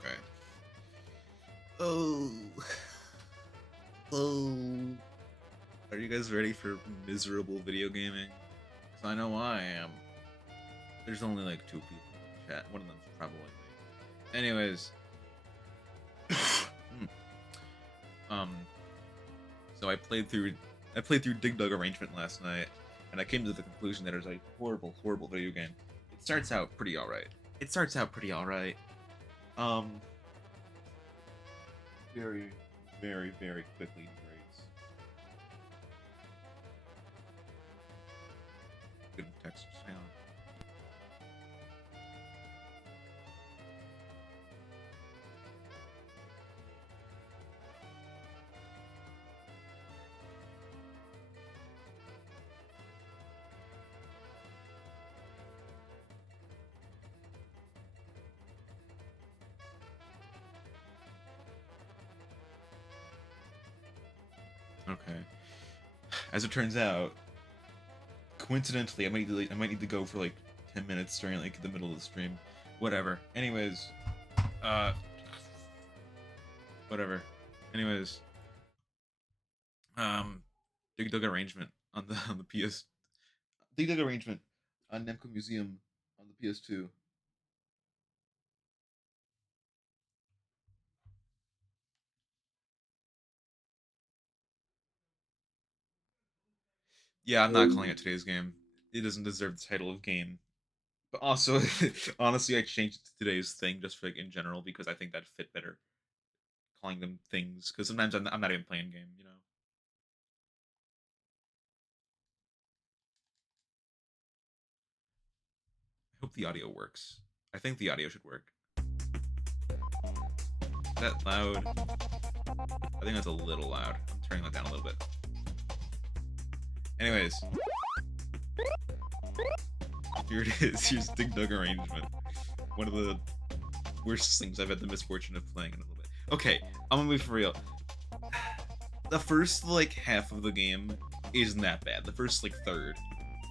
Okay. Oh. Oh. Are you guys ready for miserable video gaming? Because I know I am. There's only like 2 people in the chat. One of them's probably me. Anyways. So I played through Dig Dug Arrangement last night, and I came to the conclusion that it was a horrible, horrible video game. It starts out pretty alright. Very, very, very quickly degrades. Good text. Hang on. Okay. As it turns out, coincidentally, I might need to go for like 10 minutes during like the middle of the stream. Whatever. Anyways, whatever. Anyways, Dig Dug Arrangement on the PS. Dig Dug Arrangement on Namco Museum on the PS2. Yeah, I'm not calling it today's game. It doesn't deserve the title of game. But also, honestly, I changed it to today's thing just for like in general because I think that fit better. Calling them things because sometimes I'm not even playing game, you know. I hope the audio works. I think the audio should work. Is that loud? I think that's a little loud. I'm turning that down a little bit. Anyways. Here it is. Here's Dig Dug Arrangement. One of the worst things I've had the misfortune of playing in a little bit. Okay, I'm gonna be for real. The first, like, half of the game isn't that bad. The first, like, third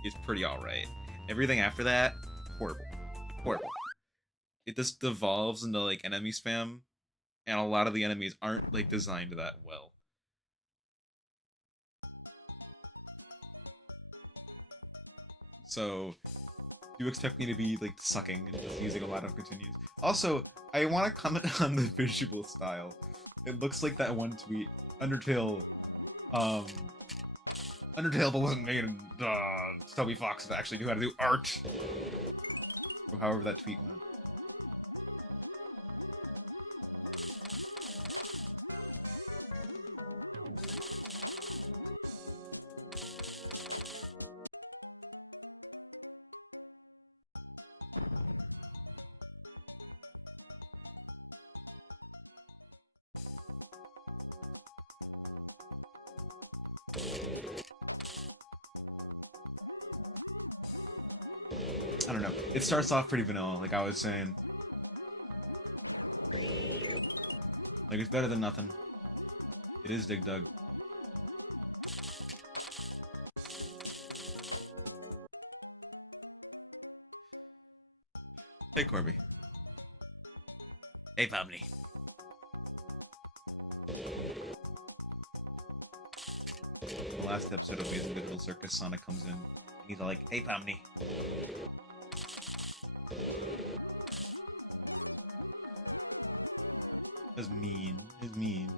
is pretty alright. Everything after that, horrible. Horrible. It just devolves into, like, enemy spam, and a lot of the enemies aren't, like, designed that well. So, you expect me to be, like, sucking and just using a lot of continues. Also, I want to comment on the visual style. It looks like that one tweet, Undertale wasn't made in Toby Fox that actually knew how to do art. Or however that tweet went. I don't know. It starts off pretty vanilla, like I was saying. Like, it's better than nothing. It is Dig Dug. Hey, Corby. Hey, family. The last episode of Amazing Digital Circus, Sonic comes in, and he's all like, hey, family. That's mean. It's mean.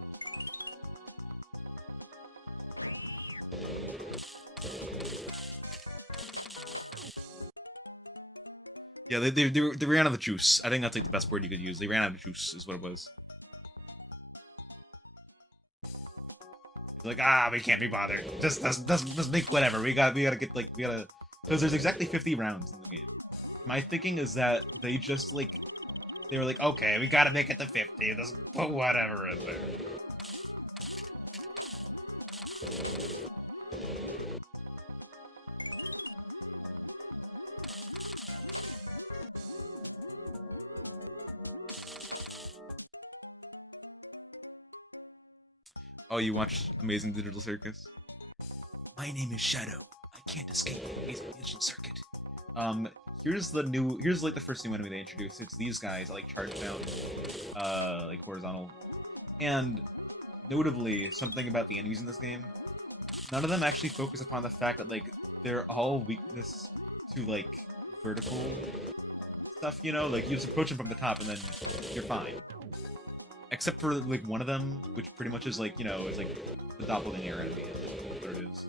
Yeah, they ran out of juice. I think that's like the best word you could use. They ran out of juice, is what it was. It's like, we can't be bothered. Just make whatever. We gotta get like because there's exactly 50 rounds in the game. My thinking is that they just like they were like, okay, we gotta make it to 50. Just put whatever in there. Oh, you watched Amazing Digital Circus? My name is Shadow. I can't escape the Amazing Digital Circuit. Here's like the first new enemy they introduced. It's these guys that like charge down. like horizontal. And notably, something about the enemies in this game, none of them actually focus upon the fact that like they're all weakness to like vertical stuff, you know? Like you just approach them from the top and then you're fine. Except for like one of them, which pretty much is like, you know, is like the doppelganger enemy. That's what it is.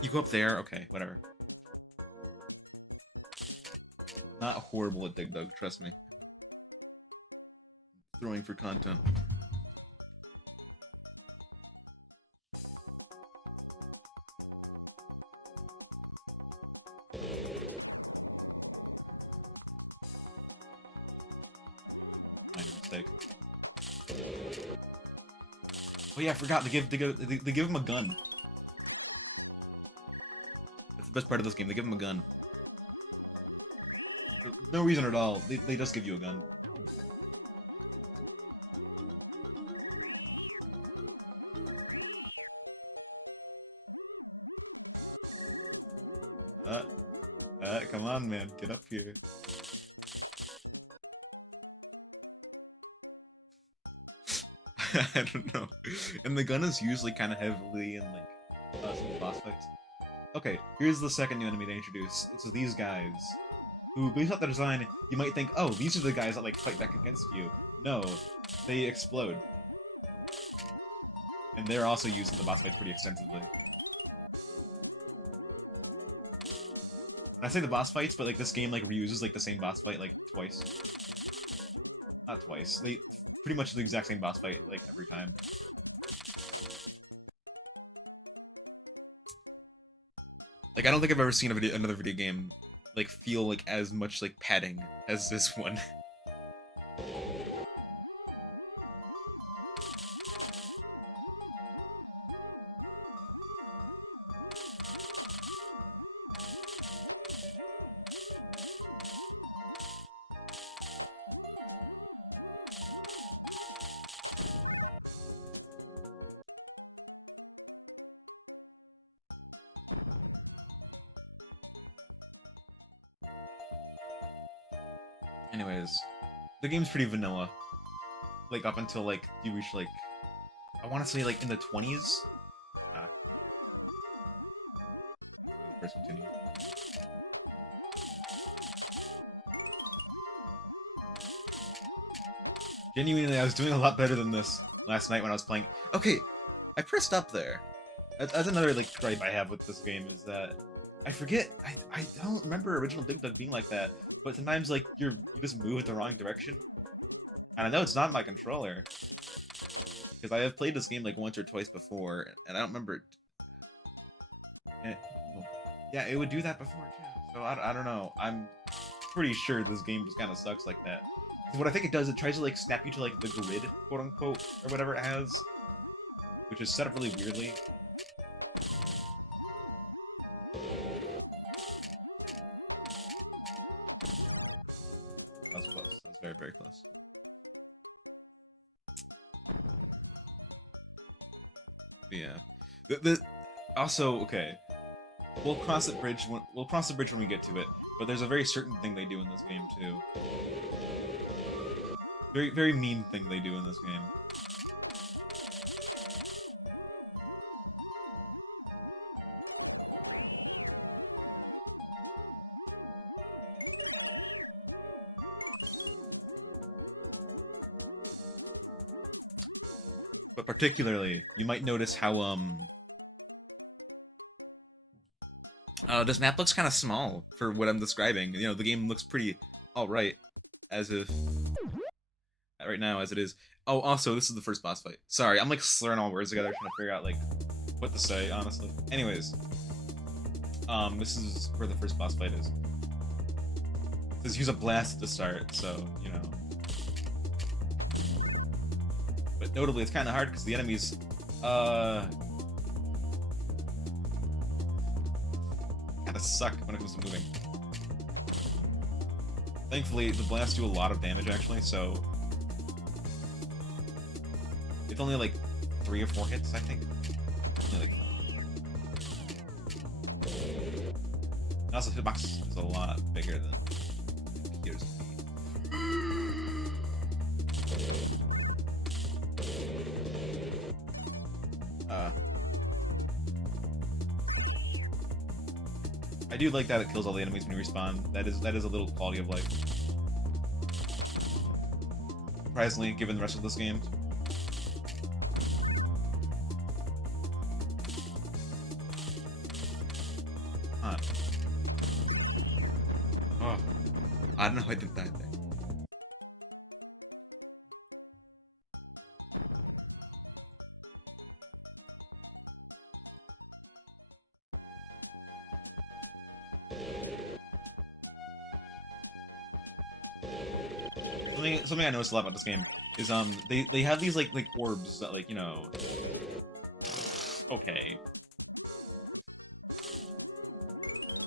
You go up there? Okay, whatever. Not horrible at Dig Dug, trust me. Throwing for content. Minor mistake. Oh yeah, I forgot. They give him a gun. That's the best part of this game. They give him a gun. For no reason at all. They just give you a gun. Come on, man. Get up here. I don't know. And the gun is usually kind of heavily in, like, some boss fights. Okay, here's the second new enemy to introduce. It's these guys. Who, based off the design, you might think, oh, these are the guys that, like, fight back against you. No, they explode. And they're also used in the boss fights pretty extensively. I say the boss fights, but like this game like reuses like the same boss fight like twice. Not twice. They pretty much the exact same boss fight like every time. Like I don't think I've ever seen another video game like feel like as much like padding as this one. Anyways, the game's pretty vanilla. Like, up until, like, you reach, like... I want to say, like, in the 20s? First continue. Genuinely, I was doing a lot better than this last night when I was playing... Okay, I pressed up there. That's another, like, gripe I have with this game, is that... I forget, I don't remember original Dig Dug being like that. But sometimes, like, you just move in the wrong direction. And I know it's not my controller. Because I have played this game, like, once or twice before, and I don't remember it. Yeah, it would do that before, too. So, I don't know. I'm pretty sure this game just kind of sucks like that. What I think it does, it tries to, like, snap you to, like, the grid, quote-unquote, or whatever it has. Which is set up really weirdly. That was close. That was very, very close. Yeah. Also, okay. We'll cross the bridge when we get to it. But there's a very certain thing they do in this game too. Very, very mean thing they do in this game. But particularly, you might notice how, this map looks kind of small for what I'm describing. You know, the game looks pretty alright, as if... right now, as it is. Oh, also, this is the first boss fight. Sorry, I'm, like, slurring all words together, trying to figure out, like, what to say, honestly. Anyways. This is where the first boss fight is. It says use a blast to start, so, you know... But notably, it's kind of hard because the enemies, kind of suck when it comes to moving. Thankfully, the blasts do a lot of damage, actually, so... It's only, like, 3 or 4 hits, I think. And also, hitbox is a lot bigger than computers. I do like that it kills all the enemies when you respawn. That is a little quality of life. Surprisingly, given the rest of this game. Huh. Oh. I don't know how I did that there. Something I noticed a lot about this game is they have these like orbs that, like, you know, okay,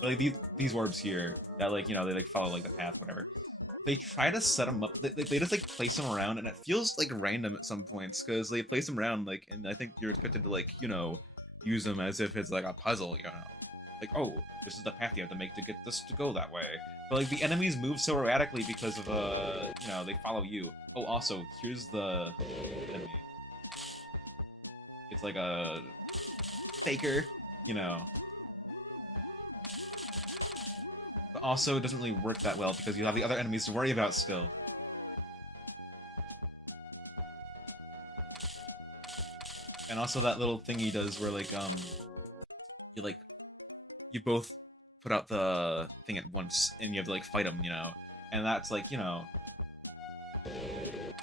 like these orbs here that, like, you know, they like follow like the path, whatever. They try to set them up. They just like place them around, and it feels like random at some points because they place them around, like, and I think you're expected to, like, you know, use them as if it's like a puzzle, you know, like, oh, this is the path you have to make to get this to go that way. But like the enemies move so erratically because of you know, they follow you. Oh, also, here's the enemy. It's like a faker, you know. But also, it doesn't really work that well because you have the other enemies to worry about still. And also that little thing he does where, like, you both put out the thing at once and you have to, like, fight him, you know. And that's, like, you know,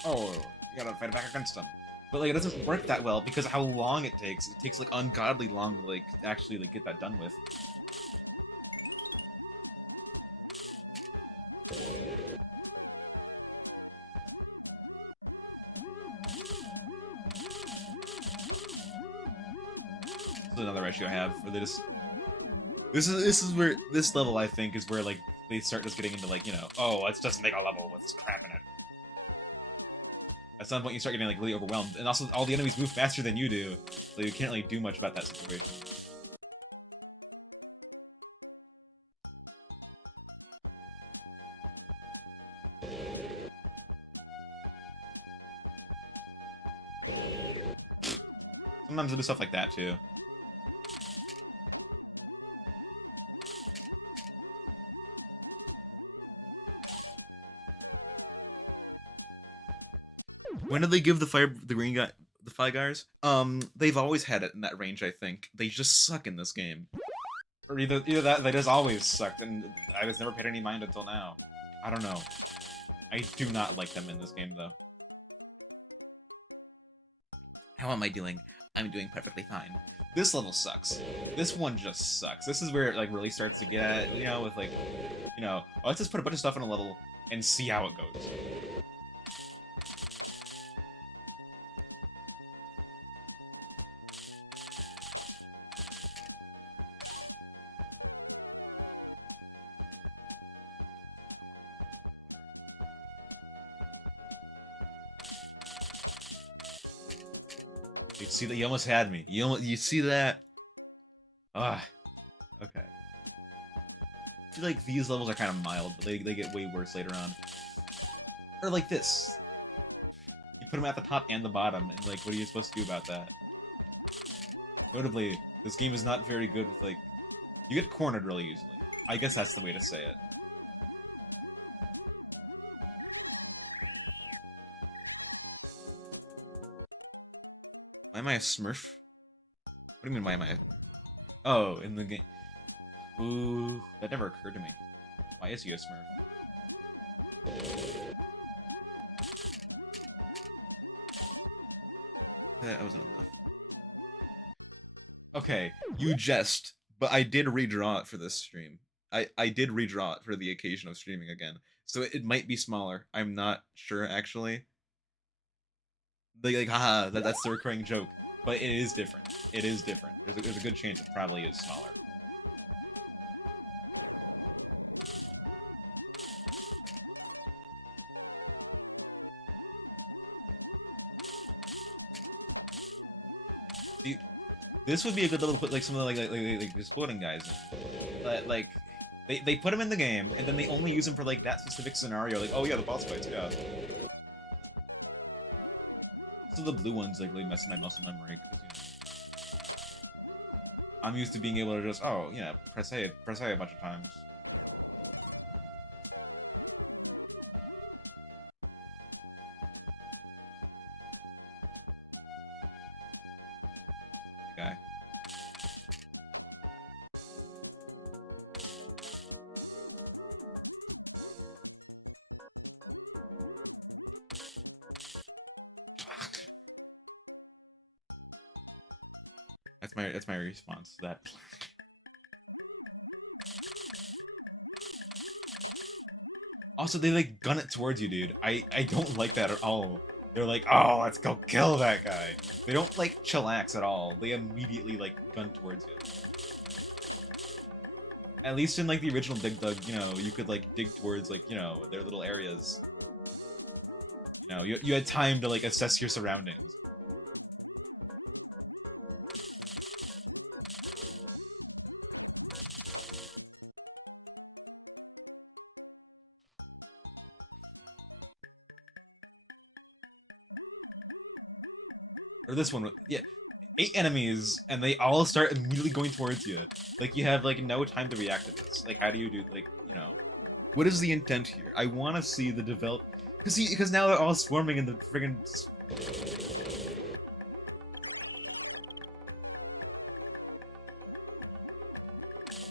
oh, you gotta fight back against him. But, like, it doesn't work that well because of how long it takes. It takes, like, ungodly long to, like, actually, like, get that done with. This is another issue I have where they just... This is where this level, I think, is where, like, they start just getting into, like, you know, oh, let's just make a level with crap in it. At some point, you start getting, like, really overwhelmed, and also all the enemies move faster than you do, so you can't really do much about that situation. Sometimes it'll do stuff like that too. When did they give the green guy, the Fire Guys? They've always had it in that range, I think. They just suck in this game. Or either that, they just always sucked, and I just never paid any mind until now. I don't know. I do not like them in this game, though. How am I doing? I'm doing perfectly fine. This level sucks. This one just sucks. This is where it, like, really starts to get at, you know, with, like, you know, let's just put a bunch of stuff in a level and see how it goes. You see that? You almost had me. You see that? Ah, okay. I feel like these levels are kind of mild, but they get way worse later on. Or like this. You put them at the top and the bottom, and, like, what are you supposed to do about that? Notably, this game is not very good with, like... You get cornered really easily. I guess that's the way to say it. Why am I a Smurf? What do you mean, why am I a... Oh, in the game... Ooh, that never occurred to me. Why is he a Smurf? That wasn't enough. Okay, you jest, but I did redraw it for this stream. I did redraw it for the occasion of streaming again. So it might be smaller. I'm not sure, actually. Like haha, that's the recurring joke. But it is different. It is different. There's a good chance it probably is smaller. See, this would be a good level to put, like, some of the, like exploding guys in. But, like, They put them in the game, and then they only use them for like that specific scenario. Like, oh yeah, the boss fights, yeah. So the blue ones like really messing my muscle memory because I'm used to being able to just press A a bunch of times. Guy. That's my response to that. Also, they like gun it towards you, dude. I don't like that at all. They're like, oh, let's go kill that guy. They don't like chillax at all. They immediately like gun towards you. At least in like the original Dig Dug, you could like dig towards like their little areas. You had time to like assess your surroundings. Or this one, yeah, 8 enemies, and they all start immediately going towards you. Like, you have, like, no time to react to this. Like, how do you do, like, What is the intent here? I want to see the develop... Because now they're all swarming in the friggin'...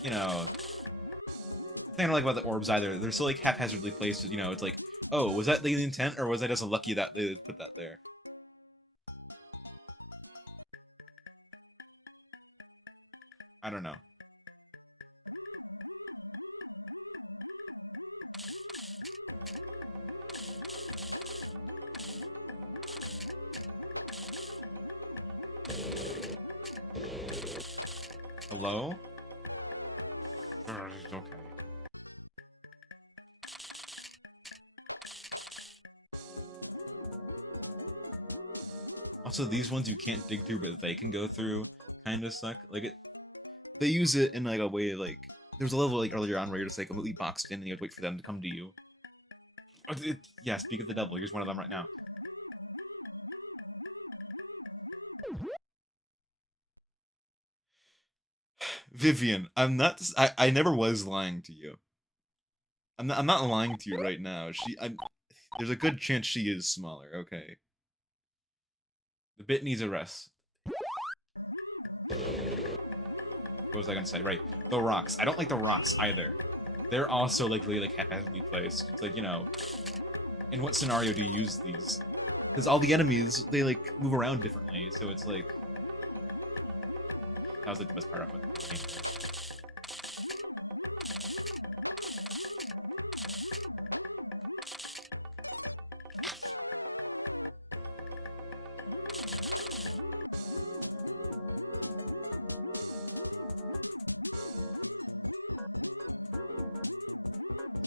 The thing I don't like about the orbs either, they're so, like, haphazardly placed, it's like, oh, was that the intent, or was I just lucky that they put that there? I don't know. Hello? Okay. Also, these ones you can't dig through, but they can go through, kind of suck. Like, they use it in, like, a way, like... There was a level, like, earlier on where you're just, like, completely boxed in and you have to wait for them to come to you. Yeah, speak of the devil. Here's one of them right now. Vivian, I never was lying to you. I'm not lying to you right now. There's a good chance she is smaller, okay? The bit needs a rest. What was I gonna say? Right, the rocks. I don't like the rocks either. They're also, like, really, like, haphazardly placed. It's like, in what scenario do you use these? Because all the enemies, they, like, move around differently, so it's like... That was, like, the best part of it.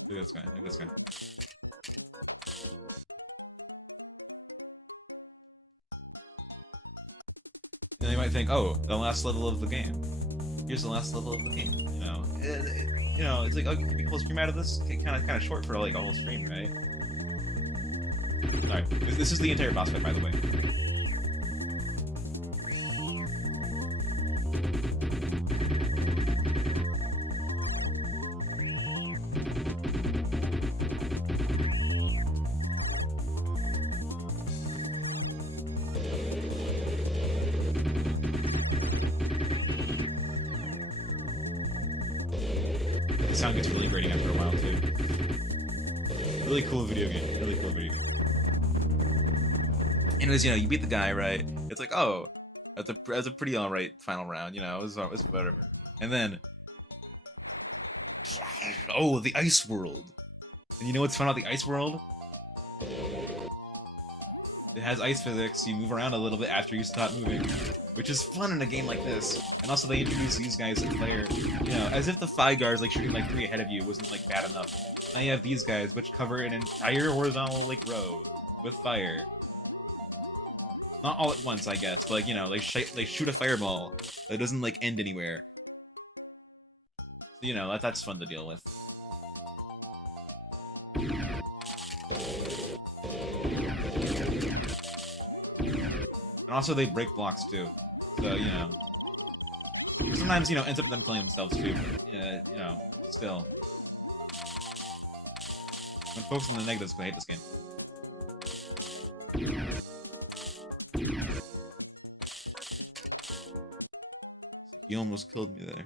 Look at this guy, look at this guy. And they might think, oh, the last level of the game. Here's the last level of the game, it's like, oh, can we pull a stream out of this? Kind of short for, like, a whole stream, right? Alright, this is the entire boss fight, by the way. The sound gets really grating after a while, too. Really cool video game. Really cool video game. Anyways, you beat the guy, right? It's like, oh, that's a pretty alright final round, it was whatever. And then... Oh, the ice world! And you know what's fun about the ice world? It has ice physics, you move around a little bit after you stop moving. Which is fun in a game like this. And also they introduce these guys that fire, as if the Phi Guards, like, shooting, like, 3 ahead of you wasn't, like, bad enough. Now you have these guys, which cover an entire horizontal, like, row with fire. Not all at once, I guess, but, like, they shoot a fireball that doesn't, like, end anywhere. You know, that's fun to deal with. And also, they break blocks too. So, you know. Sometimes, you know, ends up them killing themselves too. But, you know, still. I'm focusing on the negatives because I hate this game. He almost killed me there.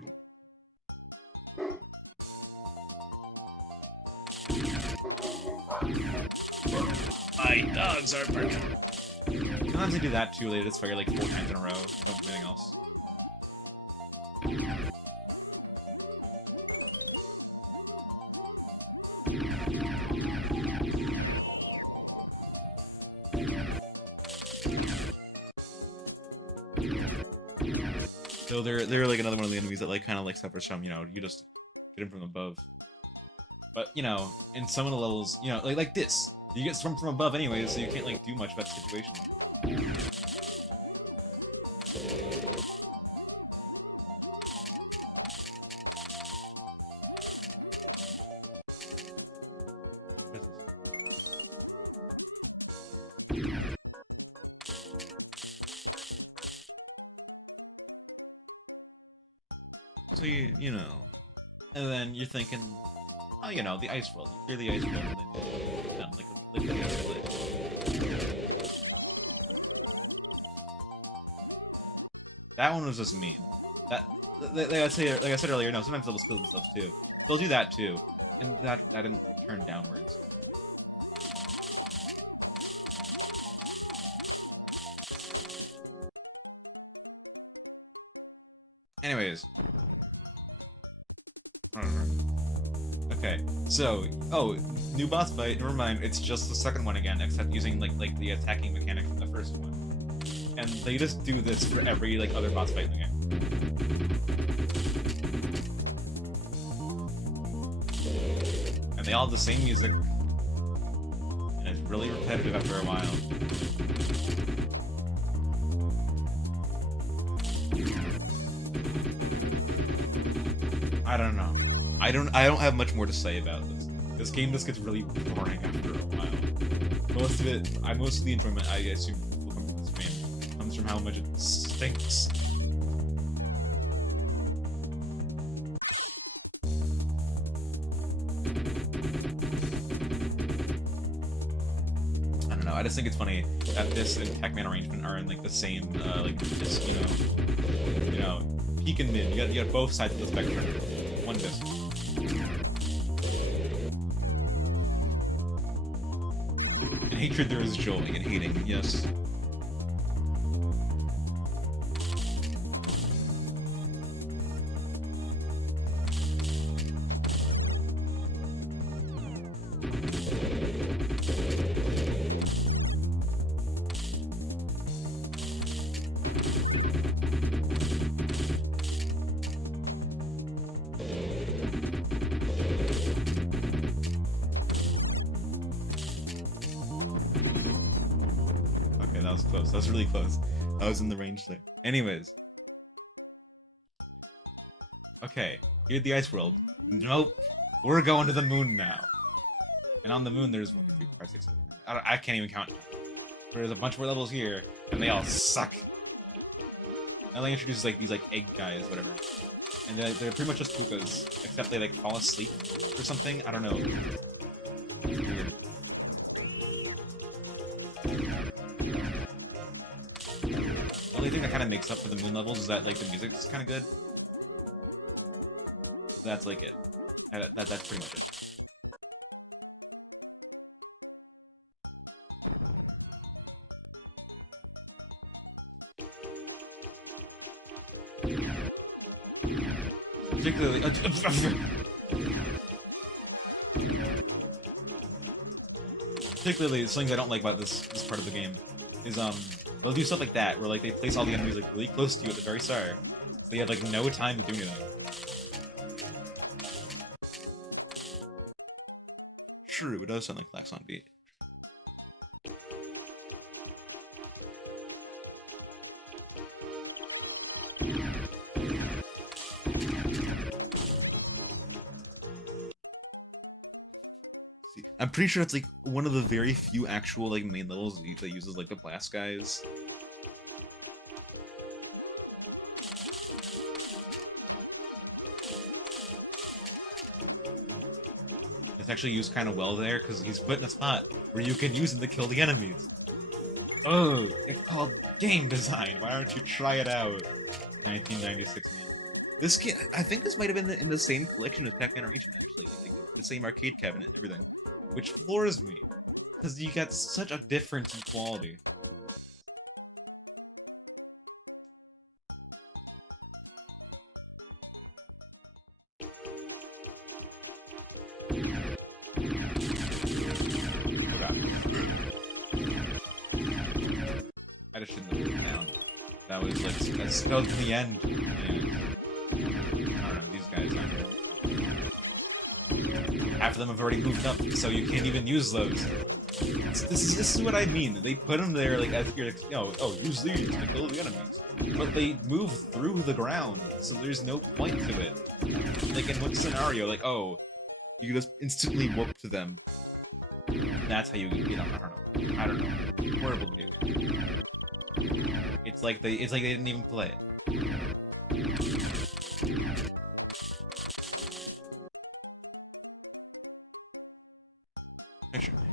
My dogs are barking. Sometimes they do that too. They just fire like 4 times in a row. They don't do anything else. So they're like another one of the enemies that like kind of like suffers from, you know, you just get him from above. But you know, in some of the levels, you know, like this, you get from above anyway, so you can't like do much about the situation. So you know, and then you're thinking, oh, you know, the ice world. You clear the ice world, and then like the ice world. That one was just mean. That like I said earlier, no, sometimes they'll just kill themselves too. They'll do that too, and that didn't turn downwards. Anyways. Okay, so, oh, new boss fight, never mind, it's just the second one again, except using, like the attacking mechanic from the first one. And they just do this for every, like, other boss fight in the game. And they all have the same music, and it's really repetitive after a while. I don't know. I don't have much more to say about this. This game just gets really boring after a while. Most of the enjoyment I assume will come from this game comes from how much it stinks. I don't know. I just think it's funny that this and Pac-Man arrangement are in like the same like this, you know, peak and mid. You got both sides of the spectrum. One disc. In hatred there is joy, in hating, yes. That was close. That was really close. I was in the range there. Anyways. Okay, here's the ice world. Nope. We're going to the moon now. And on the moon there's 1, 2, 3, 4, 5, 6, 7, 8. I can't even count. There's a bunch more levels here, and they all suck. And they introduce like these like egg guys, whatever. And they're pretty much just Koopas, except they like fall asleep or something. I don't know. Weird. The only thing that kind of makes up for the moon levels is that like the music's kind of good. That's like it. That's pretty much it. Particularly, the things I don't like about this part of the game is they'll do stuff like that where like they place all the enemies like really close to you at the very start, so you have like no time to do anything. True, it does sound like Klaxon Beat. I'm pretty sure it's like one of the very few actual like main levels that uses like the blast guys. It's actually used kind of well there because he's put in a spot where you can use him to kill the enemies. Oh, it's called game design. Why don't you try it out? 1996, man. This game, I think this might have been in the same collection as Pac-Man Arrangement, actually. Like, the same arcade cabinet and everything. Which floors me. Because you got such a difference in quality. Oh god. I just shouldn't have put it down. That was like, that was the end. And, I don't know, these guys aren't. Half of them have already moved up, so you can't even use those. This is what I mean. They put them there like as you're like, use these to kill the enemies. But they move through the ground, so there's no point to it. Like in what scenario? Like, oh, you just instantly whoop to them. That's how you know, I don't know. Horrible video game. It's like they didn't even play it. Picture me.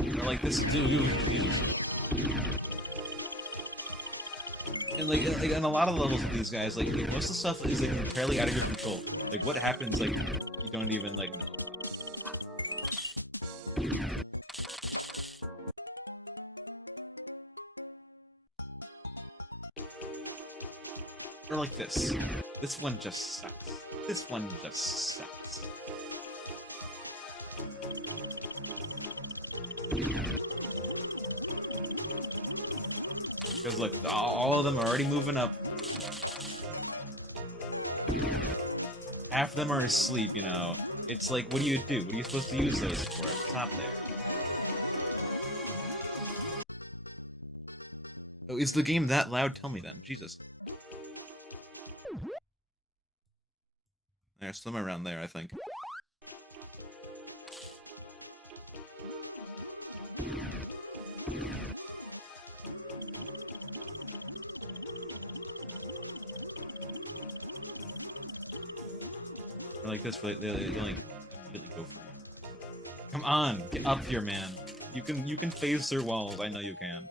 They're like this dude, Jesus. And like in a lot of the levels with these guys, like most of the stuff is like entirely out of your control. Like what happens, like you don't even like know. Or like this. This one just sucks. This one just sucks. Because look, all of them are already moving up. Half of them are asleep, you know. It's like, what do you do? What are you supposed to use those for? At the top there. Oh, is the game that loud? Tell me then. Jesus. There's somewhere around there, I think. Or like this, they like immediately go for you. Come on, get up here, man. You can phase through walls. I know you can.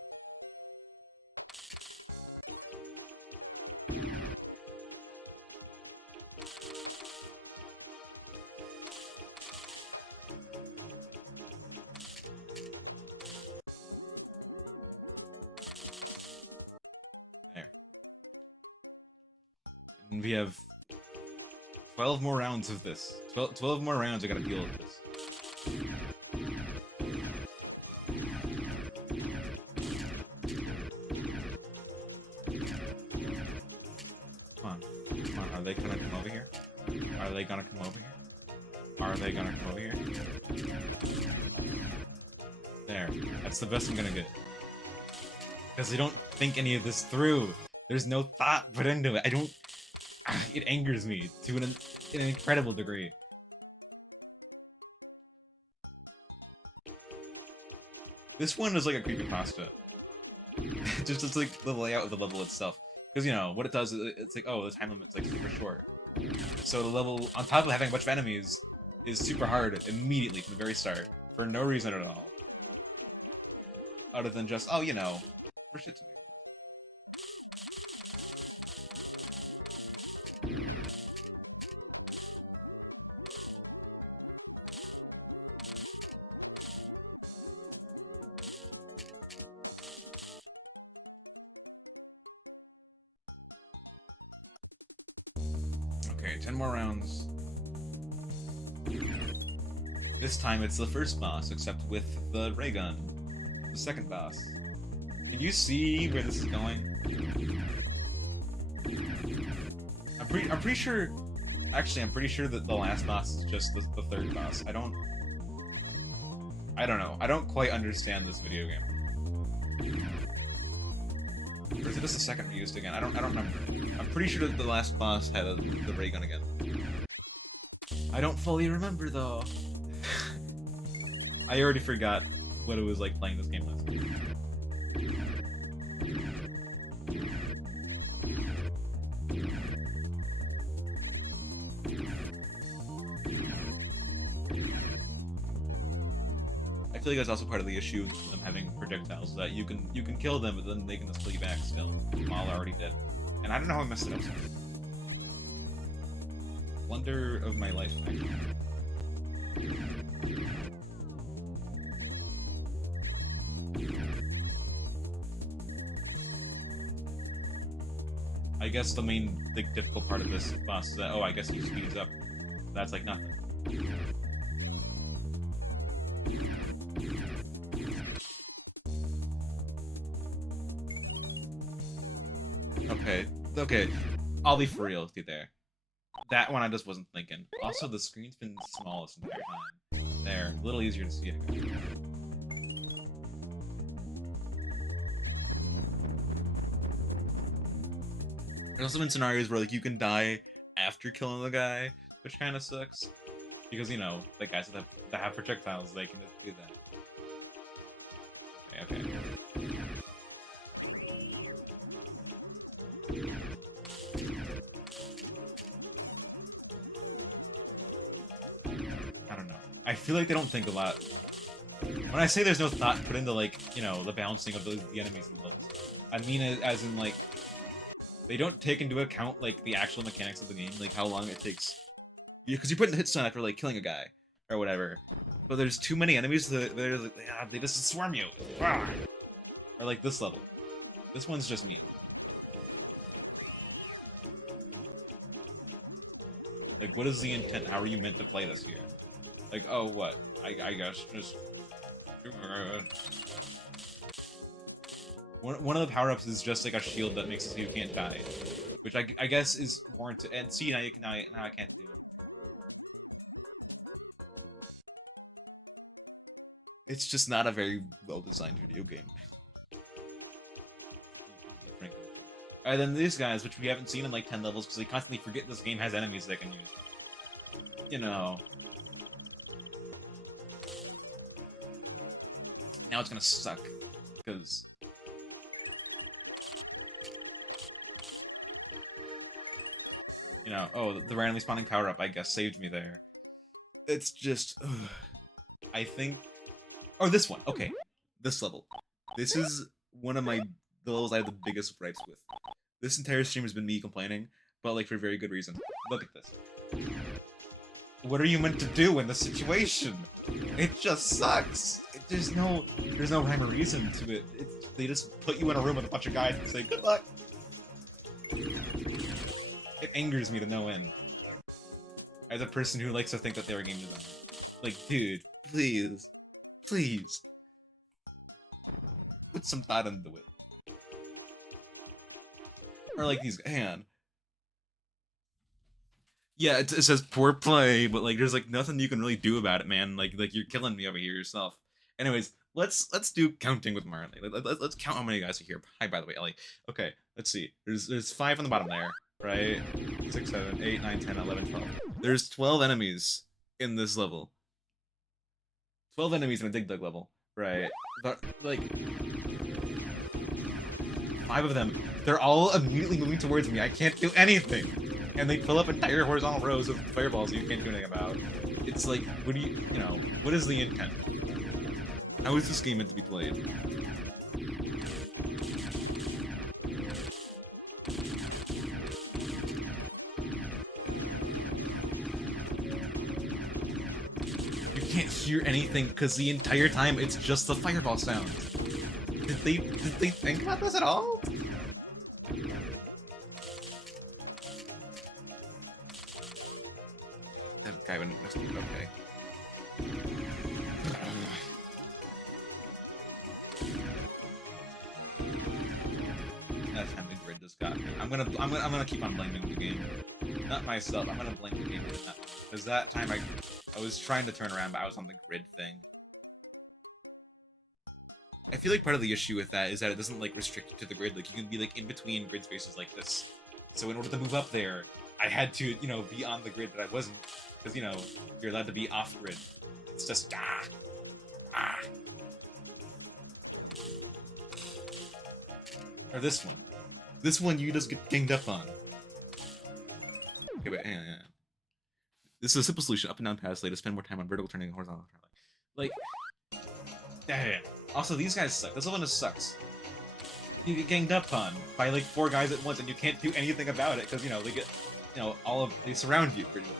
There. And we have 12 more rounds of this. 12 more rounds I gotta deal with this. Come on. Come on, are they gonna come over here? Are they gonna come over here? Are they gonna come over here? There. That's the best I'm gonna get. Because they don't think any of this through. There's no thought put into it. I don't... It angers me to an incredible degree. This one is like a creepypasta. just like the layout of the level itself. Because, you know, what it does is it's like, oh, the time limit's like super short. So the level, on top of having a bunch of enemies, is super hard immediately from the very start. For no reason at all. Other than just, oh, you know, for shits and giggles. Okay, 10 more rounds. This time it's the first boss, except with the ray gun. The second boss. Can you see where this is going? I'm pretty sure... Actually, I'm pretty sure that the last boss is just the third boss. I don't know. I don't quite understand this video game. Or is it just the second reused again? I don't remember. I'm pretty sure that the last boss had the ray gun again. I don't fully remember though. I already forgot what it was like playing this game last time. I feel like that's also part of the issue with them having projectiles, that you can kill them, but then they can just kill you back still. While already dead. And I don't know how I messed it up. Blunder of my life, actually. I guess the main, difficult part of this boss is that, oh, I guess he speeds up. That's like nothing. Okay. I'll be for real with you there. That one I just wasn't thinking. Also, the screen's been small this entire time. There, a little easier to see it again. There's also been scenarios where, like, you can die after killing the guy, which kind of sucks. Because, you know, the guys that have projectiles, they can just do that. Okay. I don't know. I feel like they don't think a lot. When I say there's no thought put into, like, you know, the balancing of the enemies in the levels, I mean it as in, like, they don't take into account, like, the actual mechanics of the game, like how long it takes. Because you're putting the hit stun after, like, killing a guy or whatever. But there's too many enemies that they just swarm you. Or like this level. This one's just me. Like, what is the intent? How are you meant to play this here? Like, oh, what? I guess just... One of the power-ups is just like a shield that makes it so you can't die, which I guess is warranted. And see, now I can't do it. It's just not a very well-designed video game. And then these guys, which we haven't seen in like 10 levels, because they constantly forget this game has enemies they can use. You know. Now it's gonna suck, because... You know, oh, the randomly spawning power-up, I guess, saved me there. It's just... I think... Oh, this one. Okay. This level. This is one of the levels I have the biggest gripes with. This entire stream has been me complaining, but, like, for a very good reason. Look at this. What are you meant to do in this situation? It just sucks. There's no rhyme or reason to it. They just put you in a room with a bunch of guys and say, good luck. It angers me to no end. As a person who likes to think that they were game design. Like, dude, please. Please. Put some thought into it. Or like these, hang on. Yeah, it says poor play, but like there's like nothing you can really do about it, man. Like you're killing me over here yourself. Anyways, let's do counting with Marley. Let's count how many guys are here. Hi, by the way, Ellie. Okay, let's see. There's 5 on the bottom there, right? 6, 7, 8, 9, 10, 11, 12. There's 12 enemies in this level. 12 enemies in a Dig Dug level, right? But like 5 of them, they're all immediately moving towards me. I can't do anything. And they fill up entire horizontal rows of fireballs you can't do anything about. It's like, what do you know, what is the intent? How is this game meant to be played? You can't hear anything because the entire time it's just the fireball sound. Did they think about this at all? That guy wouldn't miss it, okay. That's how the grid just got me. I'm gonna keep on blaming the game. Not myself, I'm gonna blame the game for that. Because that time I was trying to turn around, but I was on the grid thing. I feel like part of the issue with that is that it doesn't like restrict you to the grid. Like you can be like in between grid spaces like this. So in order to move up there, I had to, you know, be on the grid, but I wasn't, because, you know, you're allowed to be off grid. It's just ah. Or this one. This one you just get ganged up on. Okay, wait, hang on. This is a simple solution. Up and down paths, to spend more time on vertical turning and horizontal turning. Like, yeah. Also, these guys suck. This one just sucks. You get ganged up on by like 4 guys at once, and you can't do anything about it because, you know, they get, you know, they surround you pretty much.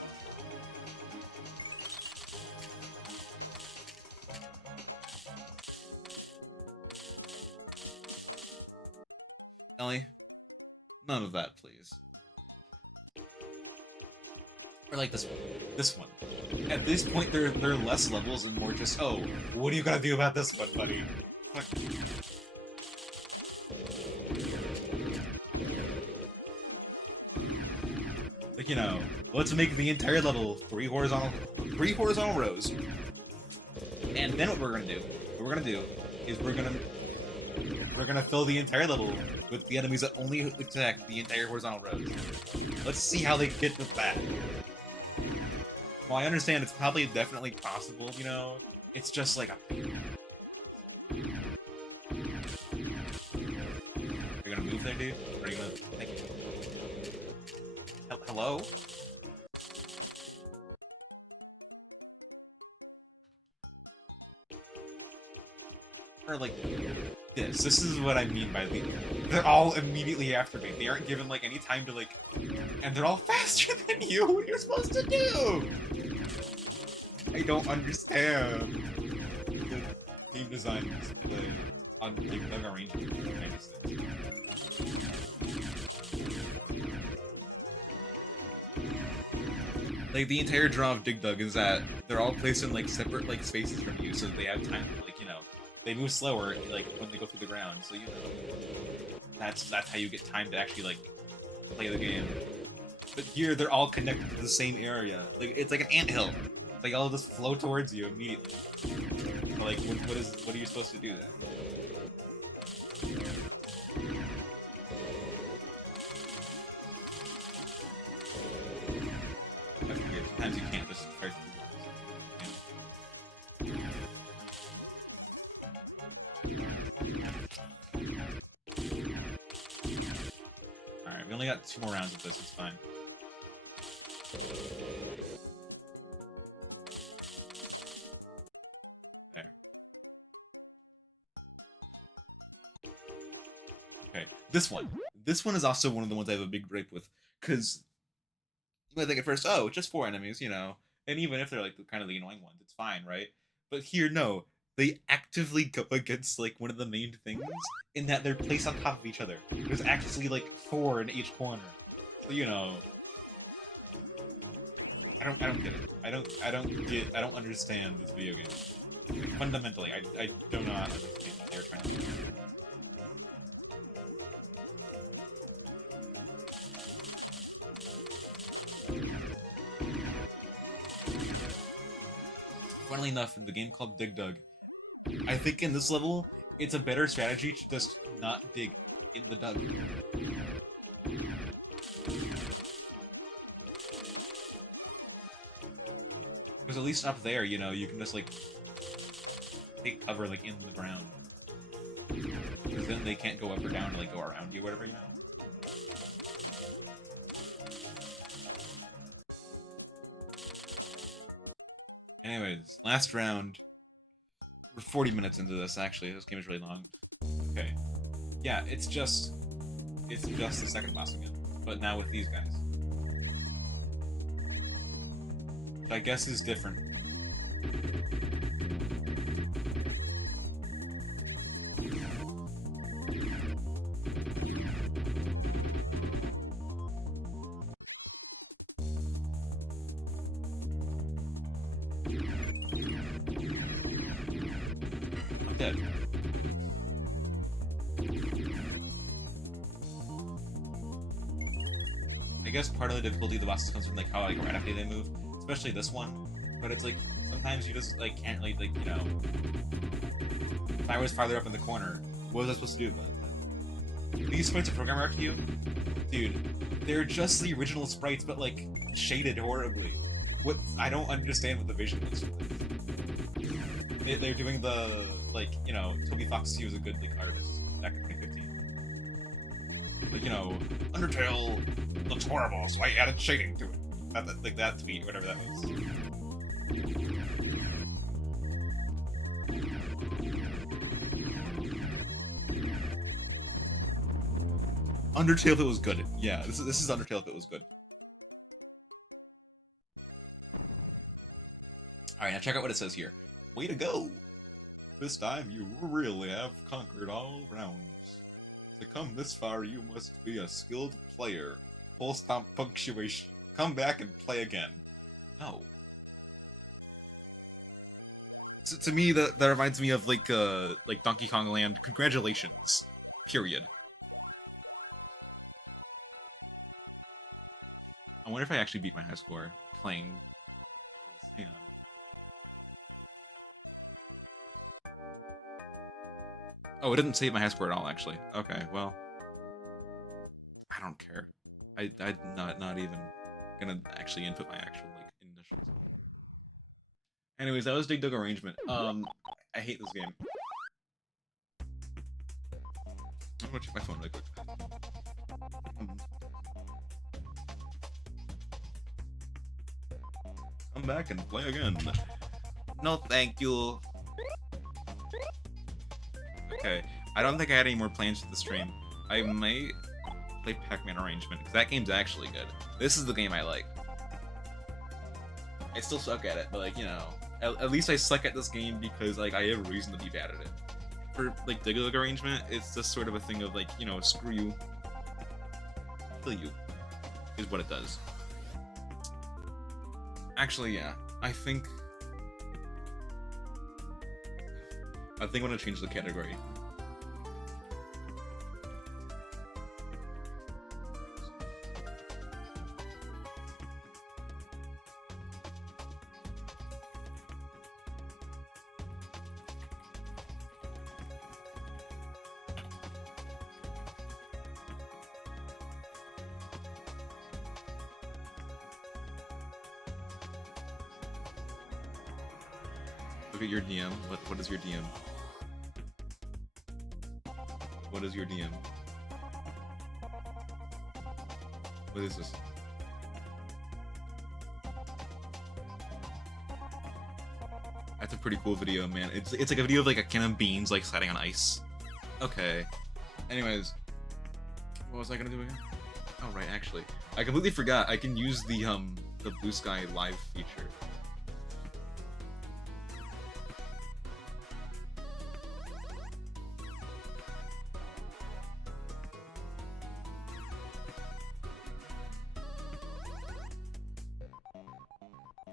Ellie, none of that, please. Or like this one. This one. At this point, they're less levels and more just, oh, what do you gotta do about this one, buddy? Fuck. Like, you know, let's make the entire level 3 horizontal rows. And then what we're gonna do is we're gonna fill the entire level with the enemies that only attack the entire horizontal rows. Let's see how they get with that. Well, I understand it's probably definitely possible, you know. It's just like a pain. You're gonna move there, dude? Or are you gonna... Thank you. Hello? Or like this. This is what I mean by the... They're all immediately after me. They aren't given like any time to like... And they're all faster than you! What are you supposed to do? I don't understand. The game design display on like the arrangement of 96. Like the entire draw of Dig Dug is that they're all placed in like separate like spaces from you, so that they have time to, like, you know, they move slower like when they go through the ground. So, you know, that's how you get time to actually like play the game. But here they're all connected to the same area. Like it's like an anthill. They all just flow towards you immediately. So, like, what are you supposed to do then? That's weird. Sometimes you can't just start Alright, we only got 2 more rounds of this, it's fine. This one is also one of the ones I have a big gripe with, because you might think at first, oh, it's just 4 enemies, you know, and even if they're like kind of the annoying ones, it's fine, right? But here, no, they actively go against like one of the main things in that they're placed on top of each other. There's actually like 4 in each corner, so, you know, I don't get it. I don't understand this video game. Like, fundamentally, I do not understand what they're trying to do. Funnily enough, in the game called Dig Dug, I think in this level, it's a better strategy to just not dig in the dug. Because at least up there, you know, you can just, like, take cover, like, in the ground. Because then they can't go up or down to, like, go around you or whatever, you know? Anyways, last round. We're 40 minutes into this, actually. This game is really long. Okay. Yeah, it's just the second boss again. But now with these guys. Which I guess is different. Dead. I guess part of the difficulty of the bosses comes from like how like rapidly they move, especially this one. But it's like sometimes you just like can't like you know. If I was farther up in the corner, what was I supposed to do about that? These points of program art to you, dude. they're just the original sprites, but like shaded horribly. What I don't understand what the vision is. They're doing the like Toby Fox he was a good like artist back in 2015. Like Undertale looks horrible, so I added shading to it. Like that tweet, whatever that was. Undertale if it was good. Yeah, this is Undertale if it was good. Alright, now check out what it says here. Way to go! This time you really have conquered all rounds. To come this far, you must be a skilled player. Full stop punctuation. Come back and play again. No. To me, that reminds me of like Donkey Kong Land. Congratulations. Period. I wonder if I actually beat my high score playing this. Hang on. Oh, it didn't save my high score at all, actually. Okay, well, I don't care. I'm not even gonna actually input my actual like initials. Anyways, that was Dig Dug Arrangement. I hate this game. I'm gonna check my phone really quick. Come back and play again. No, thank you. Okay, I don't think I had any more plans for the stream. I might play Pac-Man Arrangement, because that game's actually good. This is the game I like. I still suck at it, but like, at least I suck at this game because like I have a reason to be bad at it. For like Dig Dug Arrangement, it's just sort of a thing of like, screw you. Kill you. Is what it does. Actually, yeah. I think I'm gonna change the category. Look at your DM. What is your DM? What is your DM? What is this? That's a pretty cool video, man. It's like a video of like a can of beans like sliding on ice. Okay. Anyways, what was I gonna do again? Oh right, actually, I completely forgot. I can use the Blue Sky Live feature.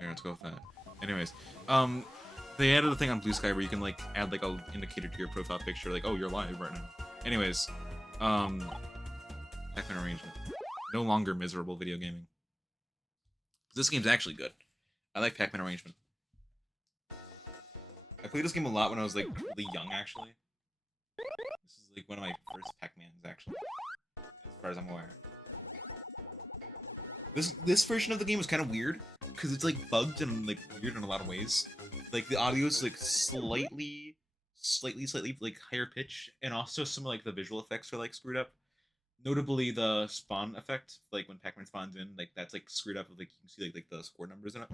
Let's go with that. Anyways, they added a thing on Blue Sky where you can like add like a indicator to your profile picture, like, oh, you're live right now. Anyways, Pac-Man Arrangement. No longer miserable video gaming. This game's actually good. I like Pac-Man Arrangement. I played this game a lot when I was like really young, actually. This is like one of my first Pac-Mans, actually, as far as I'm aware. This version of the game is kind of weird because it's like bugged and like weird in a lot of ways. Like the audio is like slightly like higher pitch, and also some of like the visual effects are like screwed up. Notably, the spawn effect, like when Pac-Man spawns in, like that's like screwed up. Like you can see like the score numbers in it.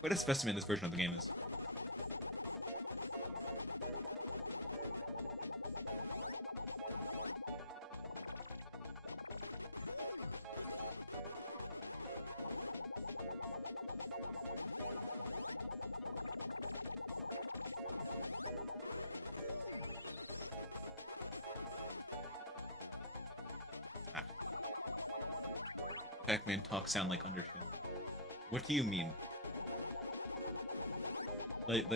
Quite a specimen this version of the game is. Pac-Man talks sound like Undertale. What do you mean? Like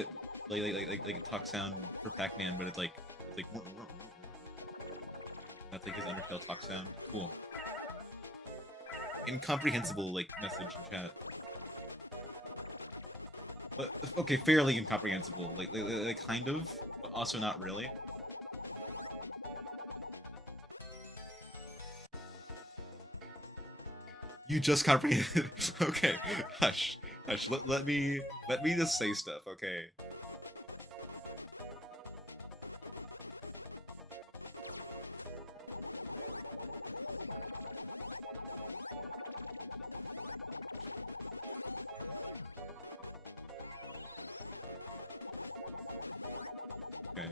talk sound for Pac-Man, but it's like that's like his Undertale talk sound. Cool. Incomprehensible like message in chat. But okay, fairly incomprehensible. Like kind of, but also not really. You just comprehended. Okay, hush, hush. Let me just say stuff. Okay. Okay.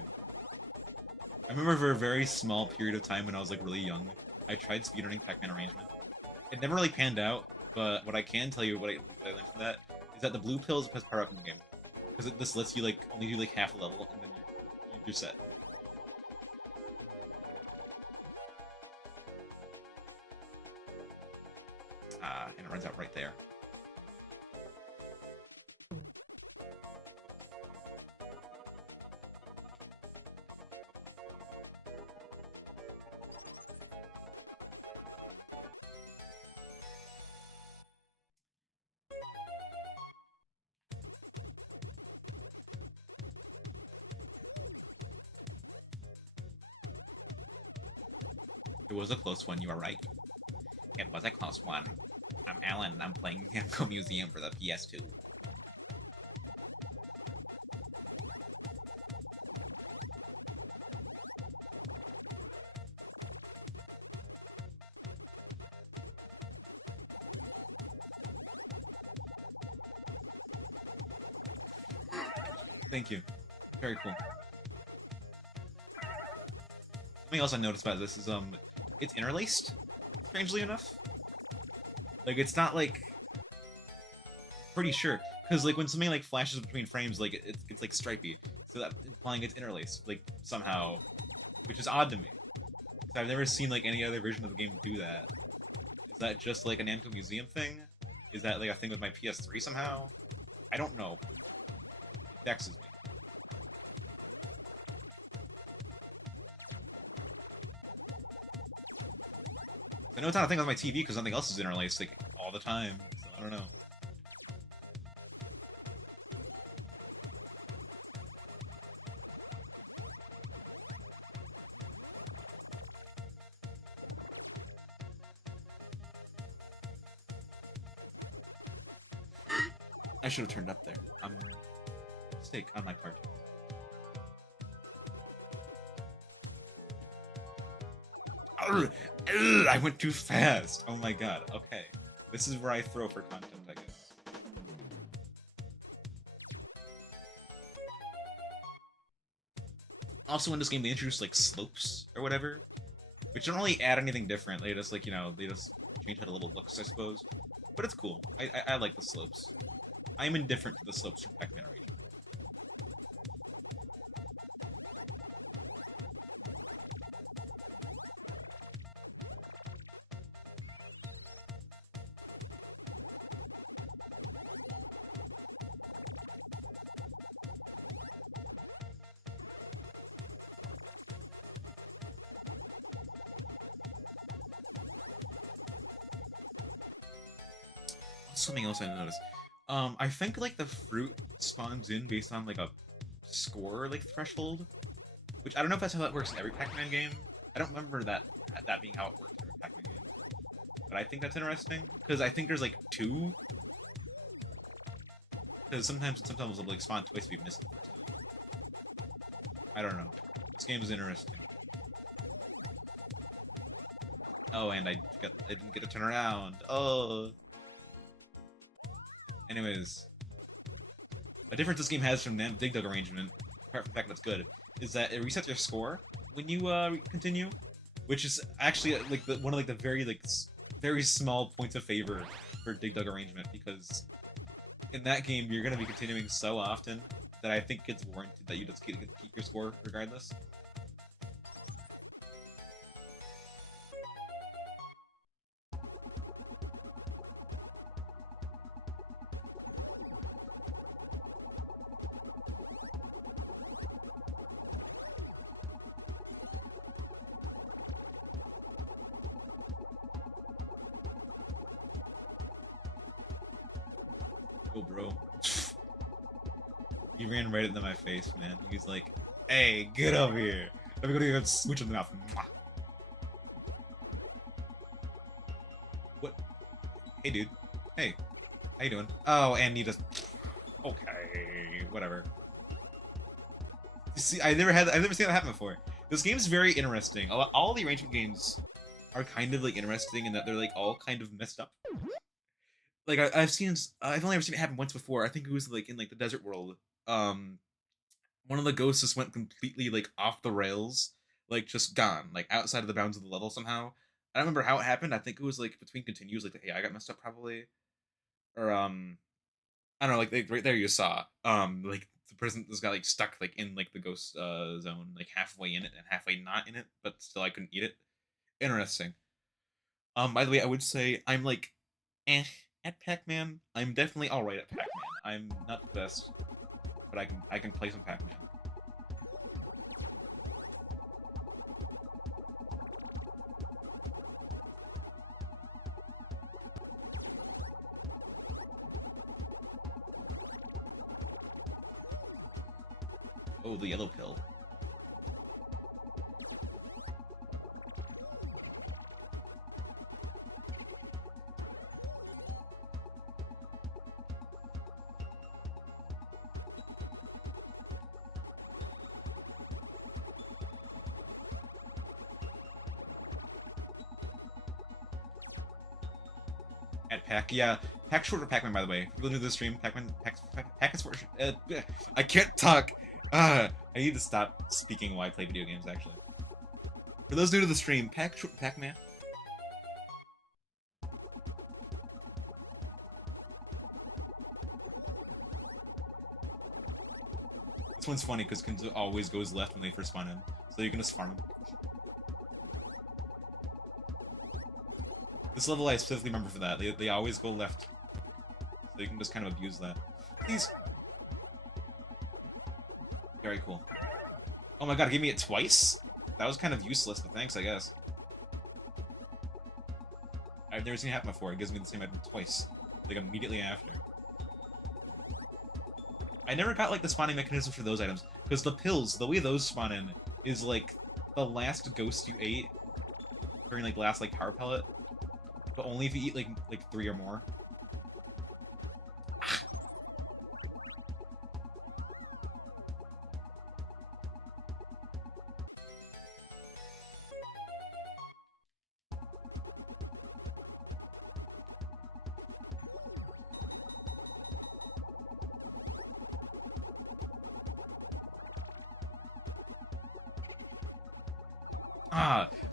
I remember for a very small period of time when I was like really young, I tried speedrunning Pac-Man arrangement. It never really panned out, but what I can tell you, what I learned from that, is that the blue pill is the best power up in the game, because this lets you like only do like half a level, and then you're set. And it runs out right there. It was a close one, you are right. It was a close one. I'm Alan, and I'm playing Namco Museum for the PS2. Thank you. Very cool. Something else I noticed about this is, it's interlaced, strangely enough. Like, it's not, like... Pretty sure. Because, like, when something, like, flashes between frames, like, it's like, stripey. So that implying it's interlaced, like, somehow. Which is odd to me. So I've never seen, like, any other version of the game do that. Is that just, like, a Namco Museum thing? Is that, like, a thing with my PS3 somehow? I don't know. It vexes me. I know it's not a thing on my TV because nothing else is interlaced like all the time, so I don't know. I should have turned up there. Mistake on my part. I went too fast. Oh my god. Okay. This is where I throw for content, I guess. Also in this game they introduced like slopes or whatever, which don't really add anything different. They just like, you know, they just change how the level looks, I suppose. But it's cool. I like the slopes. I am indifferent to the slopes from Pac-Man region. Something else I noticed. I think like the fruit spawns in based on like a score like threshold, which I don't know if that's how that works in every Pac-Man game. I don't remember that being how it works in every Pac-Man game, but I think that's interesting because I think there's like two. Because sometimes it'll like spawn twice if you miss it the first time. I don't know. This game is interesting. Oh, and I didn't get to turn around. Oh. Anyways, a difference this game has from Dig Dug arrangement, apart from the fact that it's good, is that it resets your score when you continue, which is actually like one of like the very small points of favor for Dig Dug arrangement, because in that game you're gonna be continuing so often that I think it's warranted that you just keep your score regardless. Oh, bro. He ran right into my face, man. He's like, hey, get over here. Let me go to you and smooch in the mouth. What? Hey, dude. Hey, how you doing? Oh, and you just... Okay, whatever. See, I've never seen that happen before. This game's very interesting. All the arrangement games are kind of like interesting in that they're like all kind of messed up. Like I've only ever seen it happen once before. I think it was like in like the desert world. Um, one of the ghosts just went completely like off the rails, like just gone, like outside of the bounds of the level somehow. I don't remember how it happened. I think it was like between continues, like the AI got messed up probably, or I don't know, like right there you saw, like the person just got like stuck like in like the ghost zone, like halfway in it and halfway not in it, but still I couldn't eat it. Interesting. By the way, I would say I'm like, eh, at Pac-Man. I'm definitely all right at Pac-Man. I'm not the best, but I can play some Pac-Man. Oh, the yellow pill. At Pac, yeah, Pac short for Pac-Man. By the way, if you go to the stream, Pac-Man, Pac is for. I can't talk. I need to stop speaking while I play video games. Actually, for those new to the stream, Pac short for Pac-Man. This one's funny because Kenzo always goes left when they first spawn in, so you can just farm him. This level I specifically remember for that. They always go left, so you can just kind of abuse that. These very cool. Oh my god, give me it twice? That was kind of useless, but thanks, I guess. I've never seen it happen before. It gives me the same item twice, like immediately after. I never got like the spawning mechanism for those items because the pills, the way those spawn in, is like the last ghost you ate during like last like power pellet, but only if you eat like 3 or more.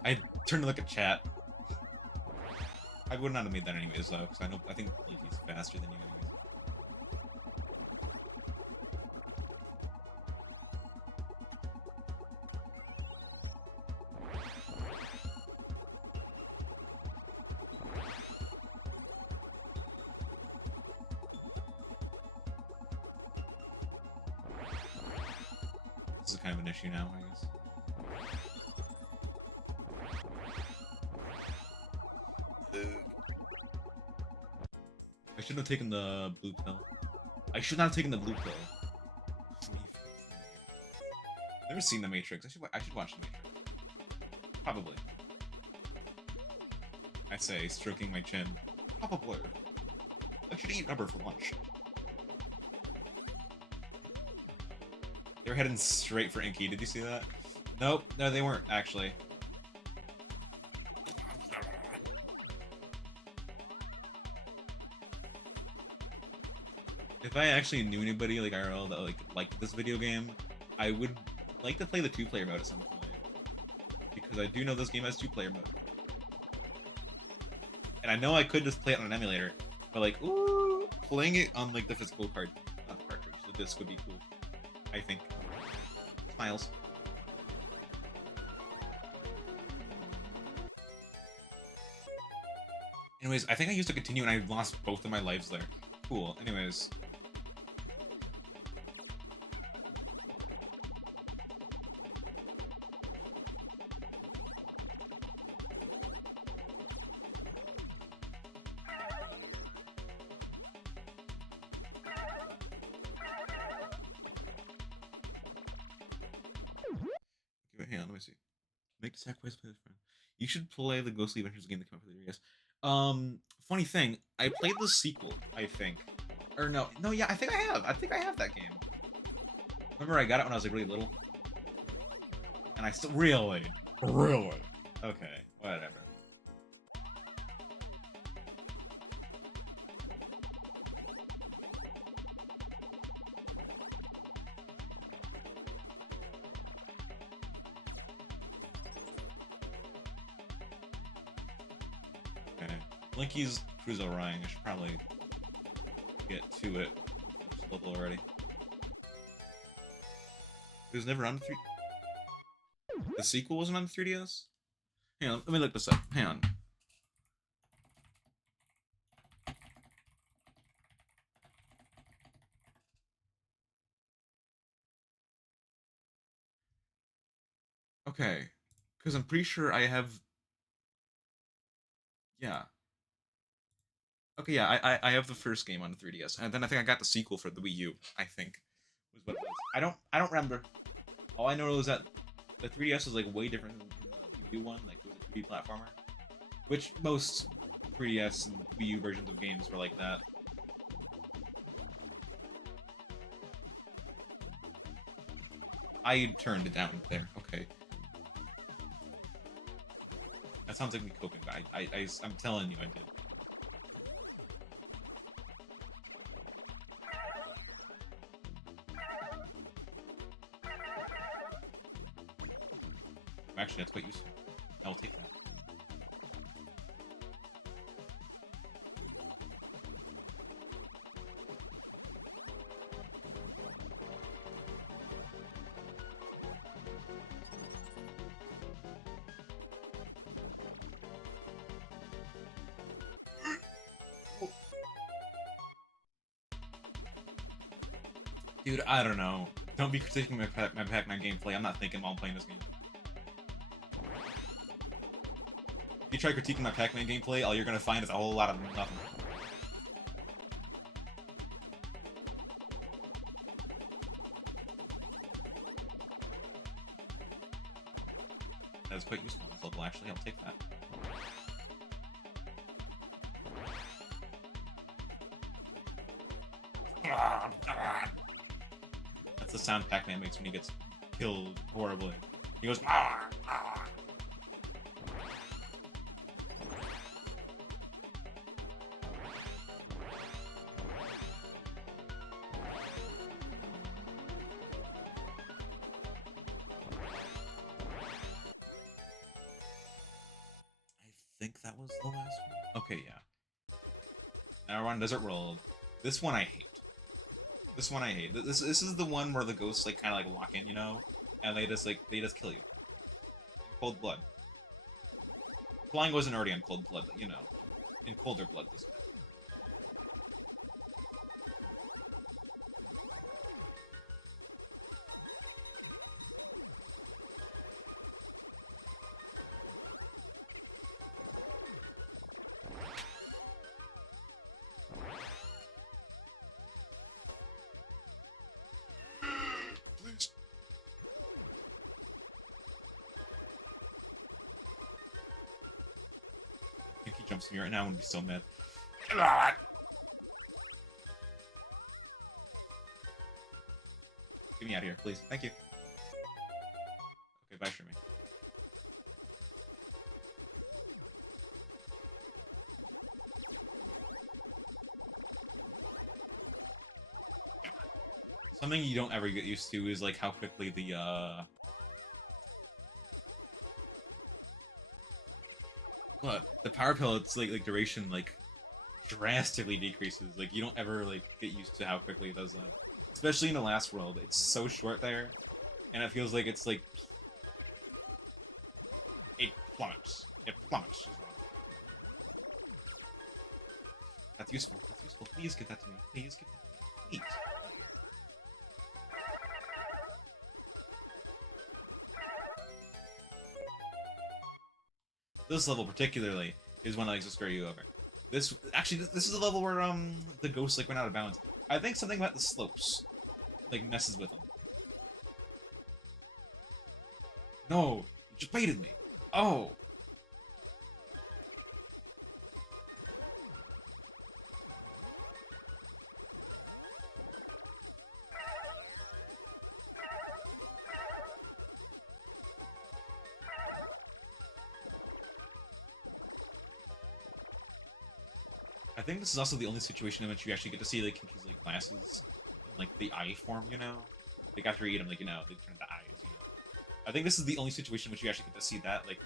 I turned to look at chat. I would not have made that anyways though, because I think like he's faster than you anyways. This is kind of an issue now, I guess. I shouldn't have taken the blue pill. I should not have taken the blue pill. I've never seen The Matrix. I should watch The Matrix. Probably. I say, stroking my chin. Probably. I should eat rubber for lunch. They were heading straight for Inky. Did you see that? Nope. No, they weren't, actually. If I actually knew anybody like IRL that like liked this video game, I would like to play the 2-player mode at some point. Because I do know this game has 2-player mode. And I know I could just play it on an emulator, but like, ooh, playing it on like the physical card, not the cartridge, the disc would be cool. I think. Smiles. Anyways, I think I used to continue and I lost both of my lives there. Cool. Anyways. Okay, hang on, let me see. Make the sacrifice play this friend. You should play the Ghostly Adventures game that came out for the 3DS. Funny thing, I played the sequel, I think. Or no, no, yeah, I think I have. I think I have that game. Remember I got it when I was like really little? And I still really? Really? Okay, whatever. Okay. Blinky's Cruise Orion. I should probably get to it. First level already. It was never on the 3. The sequel wasn't on the 3DS? Hang on, let me look this up. Hang on. Okay. Because I'm pretty sure I have. Yeah. Okay, yeah, I have the first game on the 3DS, and then I think I got the sequel for the Wii U. I think was what it was. I don't remember. All I know is that the 3DS was like way different than the Wii U one. Like it was a 3D platformer, which most 3DS and Wii U versions of games were like that. I turned it down there. Okay. That sounds like me coping, but I'm telling you, I did. Actually, that's quite useful. I will take that. Dude, I don't know. Don't be critiquing my Pac-Man gameplay. I'm not thinking while I'm playing this game. If you try critiquing my Pac-Man gameplay, all you're gonna find is a whole lot of nothing. That is quite useful in this level, actually. I'll take that. That's the sound Pac-Man makes when he gets killed horribly. He goes, "Ah, ah." I think that was the last one. Okay, yeah. Now we're on Desert World. This one I hate. This one I hate. This is the one where the ghosts like kind of like lock in, you know, and they just kill you. Cold blood. Flying wasn't already on cold blood, but, you know, in colder blood this time. Please. If he jumps me right now, I'm gonna be so mad. Get me out of here, please. Thank you. Okay, bye, Shermie. Something you don't ever get used to is like how quickly the power pellet's like duration like drastically decreases. Like you don't ever like get used to how quickly it does that. Especially in the last world, it's so short there, and it feels like it's like it plummets. It plummets. That's useful. That's useful. Please give that to me. Please give that to me. Please. This level particularly is one that likes to screw you over. This is a level where the ghosts like went out of bounds. I think something about the slopes like messes with them. No, you just baited me. Oh. think this is also the only situation in which you actually get to see like Kinky's like glasses, in, like the eye form. You know, like after you eat them, like they turn into eyes. You know, I think this is the only situation in which you actually get to see that like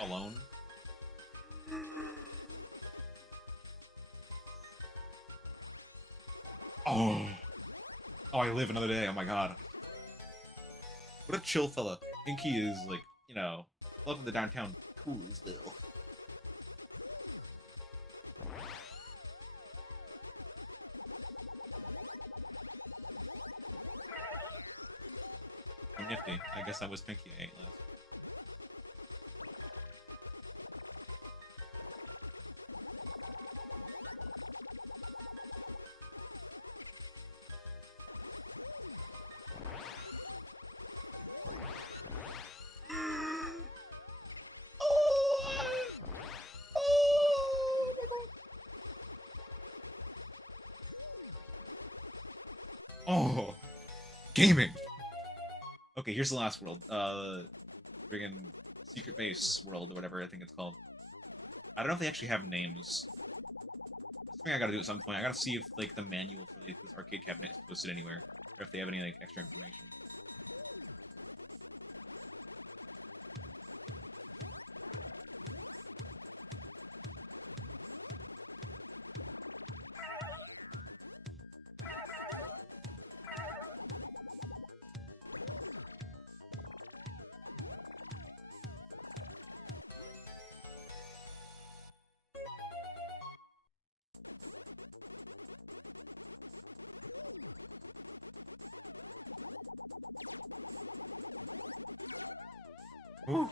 alone. Oh, oh, I live another day. Oh my god, what a chill fella. Inky is like, welcome to downtown Coolsville. I'm nifty. I guess I was Pinky I ate last. Oh, gaming. Okay, here's the last world. Friggin' Secret Base world or whatever I think it's called. I don't know if they actually have names. That's something I gotta do at some point. I gotta see if like the manual for like, this arcade cabinet is posted anywhere, or if they have any like extra information. Whew.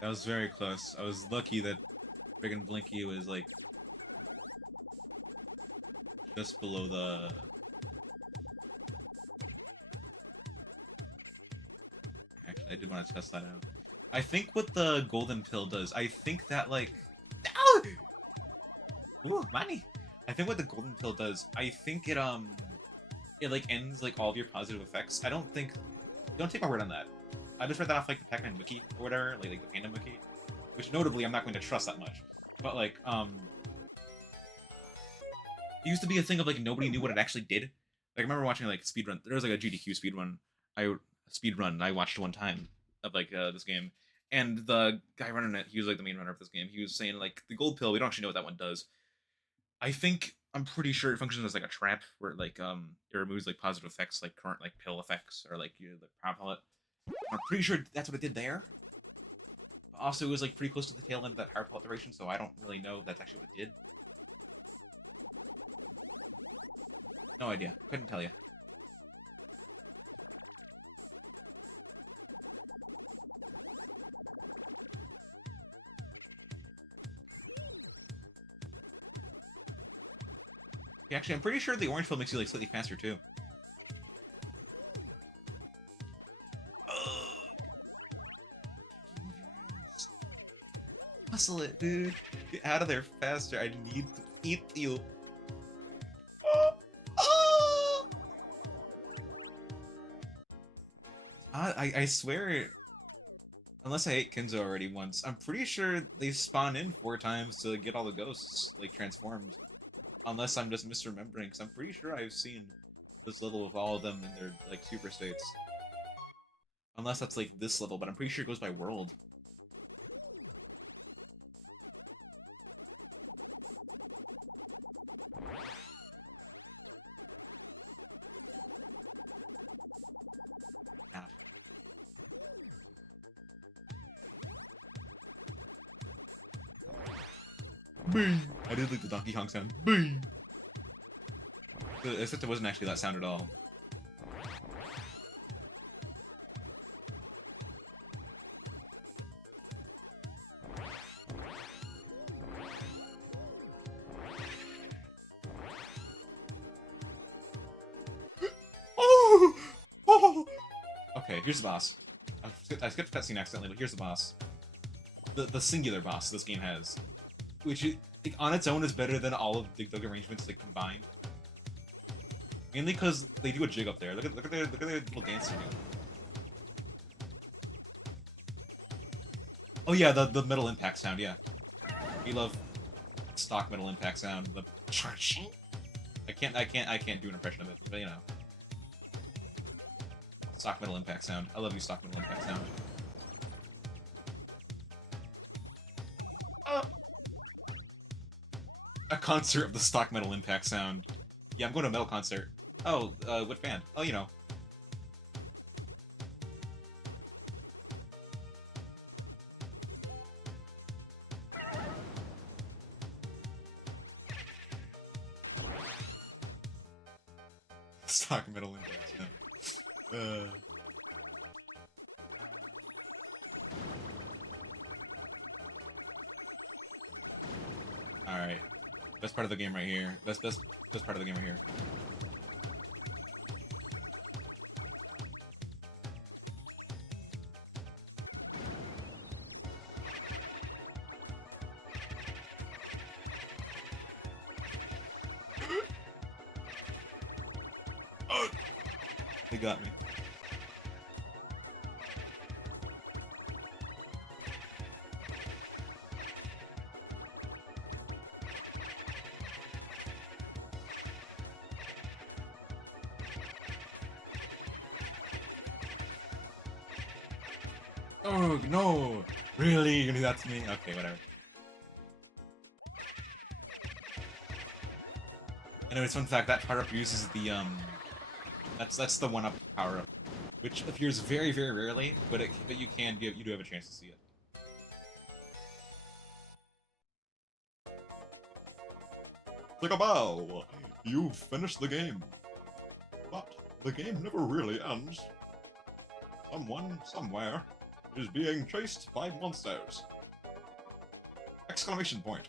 That was very close. I was lucky that friggin' Blinky was like just below the. Actually, I did want to test that out. I think what the golden pill does, I think that like. Ow! Ooh, money. I think what the golden pill does, I think it like ends like all of your positive effects. I don't think. Don't take my word on that. I just read that off like the Pac-Man wiki or whatever, like the fandom wiki, which notably I'm not going to trust that much. But like, it used to be a thing of like nobody knew what it actually did. Like I remember watching like speedrun. There was like a GDQ speedrun I watched one time of like this game, and the guy running it, he was like the main runner of this game. He was saying like the gold pill, we don't actually know what that one does. I'm pretty sure it functions as like a trap where it removes like positive effects like current like pill effects or like the power pellet. I'm pretty sure that's what it did there. Also, it was like pretty close to the tail end of that power pellet duration, so I don't really know if that's actually what it did. No idea. Couldn't tell you. Yeah, actually, I'm pretty sure the orange pill makes you like slightly faster too. Hustle it, dude. Get out of there faster. I need to eat you. I swear, unless I ate Kenzo already once, I'm pretty sure they spawn in 4 times to get all the ghosts like transformed. Unless I'm just misremembering, because I'm pretty sure I've seen this level of all of them in their like super states. Unless that's like this level, but I'm pretty sure it goes by world. Bing! I did like the Donkey Kong sound. Bing! Except it wasn't actually that sound at all. Oh! Oh! Okay, here's the boss. I skipped the cutscene accidentally, but here's the boss. The singular boss this game has. Which, like, on its own is better than all of Dig Dug arrangements like combined. Mainly because they do a jig up there. Look at their little dance they do. Oh yeah, the metal impact sound. Yeah, we love stock metal impact sound. The I can't do an impression of it, but you know, stock metal impact sound. I love you, stock metal impact sound. Uh, a concert of the stock metal impact sound. Yeah, I'm going to a metal concert. Oh, what band? Oh, you know. Stock metal impact sound. Alright. Best part of the game right here. Best part of the game right here. Oh, they got me. Oh, no! Really? You're gonna do that to me? Okay, whatever. Anyways, fun fact, that power-up uses the, that's the one-up power-up, which appears very, very rarely, but you do have a chance to see it. Like a bow! You've finished the game. But the game never really ends. Someone, somewhere, is being chased by monsters. Exclamation point.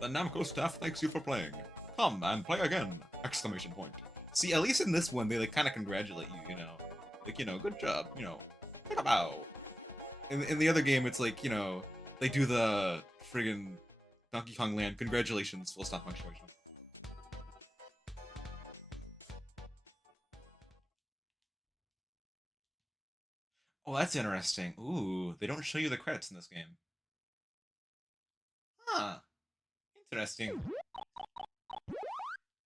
The Namco staff thanks you for playing. Come and play again! Exclamation point. See, at least in this one, they like kind of congratulate you, you know? Like, you know, good job, you know. Take a bow. In the other game, it's like, you know, they do the friggin' Donkey Kong Land, congratulations, full stop punctuation. Oh, that's interesting. Ooh, they don't show you the credits in this game. Huh. Interesting.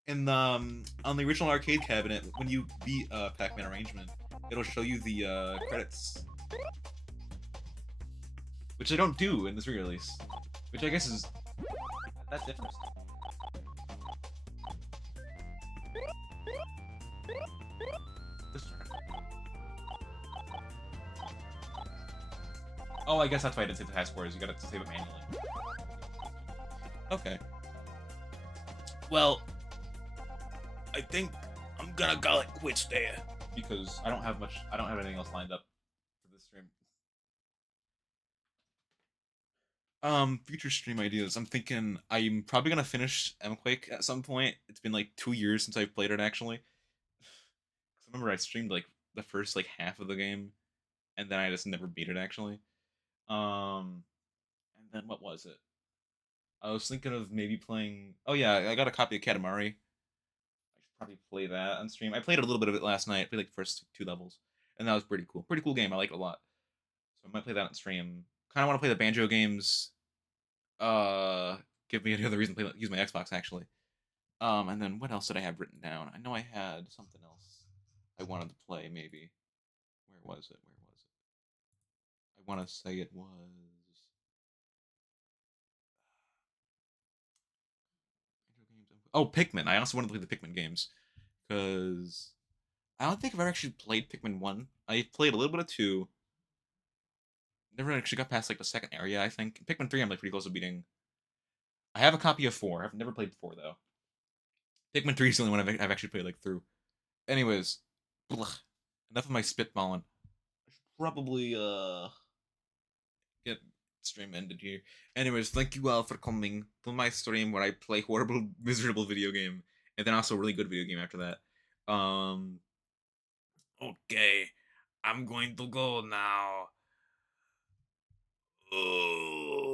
In the, on the original arcade cabinet, when you beat Pac-Man arrangement, it'll show you the credits. Which they don't do in this re-release. Which I guess is... that's different. Oh, I guess that's why I didn't save the high scores. You gotta save it manually. Okay. Well, I think I'm gonna call it quits there. Because I don't have anything else lined up for this stream. Future stream ideas. I'm thinking I'm probably gonna finish M-Quake at some point. It's been like 2 years since I've played it actually. 'Cause I remember I streamed like the first like half of the game, and then I just never beat it actually. And then what was it? I was thinking of maybe playing. Oh yeah, I got a copy of Katamari. I should probably play that on stream. I played a little bit of it last night. I played like the first 2 levels, and that was pretty cool. Pretty cool game. I like it a lot. So I might play that on stream. Kind of want to play the banjo games. Uh, Give me another reason to play, use my Xbox actually. And then what else did I have written down? I know I had something else I wanted to play. Maybe. Where was it? Where was it? I want to say it was. Oh, Pikmin. I also want to play the Pikmin games because I don't think I've ever actually played Pikmin 1. I played a little bit of 2. Never actually got past like the second area, I think. Pikmin 3 I'm like pretty close to beating. I have a copy of 4. I've never played 4 though. Pikmin 3 is the only one I've actually played like through. Anyways, blech. Enough of my spitballing. I should probably get stream ended here. Anyways, thank you all for coming to my stream where I play horrible, miserable video game, and then also a really good video game after that. Okay, I'm going to go now. Oh.